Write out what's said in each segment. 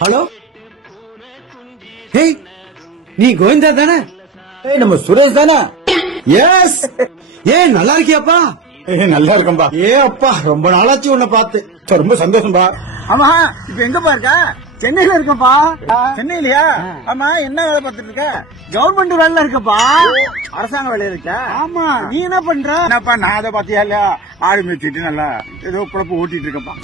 Hello, hey, நீ கோவிந்தா தானே? நம்ம சுரேஷ் தானே? எஸ். ஏன் நல்லா இருக்கியாப்பா? நல்லா இருக்கம்பா. அப்பா, ரொம்ப நாளாச்சு உன்னை பார்த்து. ரொம்ப சந்தோஷம்பா. ஆமா, இப்ப எங்கப்பா இருக்க? சென்னையில இருக்கப்பா. சென்னையிலயா? ஆமா, என்ன வேலை பார்த்துட்டு இருக்க? கவர்மெண்ட் வேலை இருக்கப்பா. அரசாங்க வேலையில இருக்க? ஆமா. நீ என்ன பண்ற? என்னப்பா, நான் அதை பாத்தியா இல்லையா? ஆடு மேய்ச்சிட்டு நல்லா ஏதோ குழப்ப ஊட்டிட்டு இருக்கப்பா.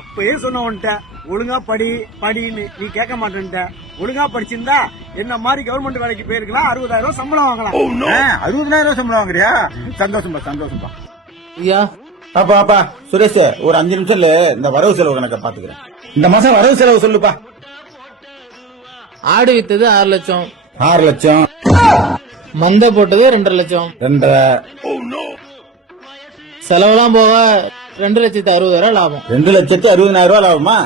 அப்பயே சொன்ன உன்ட்ட ஒழுங்கா படின்னு நீ கேட்க மாட்டேன்ட்ட. ஒழுங்கா படிச்சிருந்தா என்ன மாதிரி கவர்மெண்ட் வேலைக்கு போயிருக்கலாம். 60,000 சம்பளம் வாங்கலாம். 60,000 சம்பளம் வாங்குறியா? சந்தோஷம்பா, சந்தோஷம்பா. ஐயா, அப்பா சுரேஷ், ஒரு 5 நிமிஷம்ல இந்த வரவு செலவு கணக்க பாத்துக்கிறேன். இந்த மாசம் வரவு செலவு சொல்லுப்பா. ஆடு வித்தது 6 லட்சம், 6 லட்சம், மந்த போட்டது 2.5 லட்சம், 2.5, செலவெல்லாம் போக 2,60,000 லாபம். 2,60,000 லாபமா?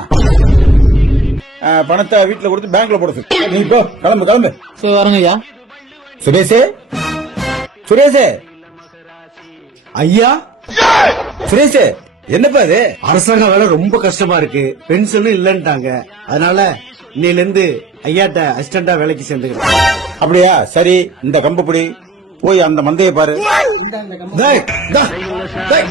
பணத்தை வீட்டுல கொடுத்து பேங்க்ல போட சொல்லு. நீ போ, கிளம்பு. சரி, வரங்க ஐயா. சுரேஷே, ஐயா, சுரேஷ், என்னப்பா இது? அரசாங்க வேலை ரொம்ப கஷ்டமா இருக்கு. பென்ஷனும் இல்லன்ட்டாங்க. அதனால இன்னையில இருந்து ஐயாட்ட அசிஸ்டண்டா வேலைக்கு சேர்ந்துக்கிறேன். அப்படியா? சரி, இந்த கம்பு பிடி, போய் அந்த மந்தையை பாரு. டேய், டேய், டேய், டேய்.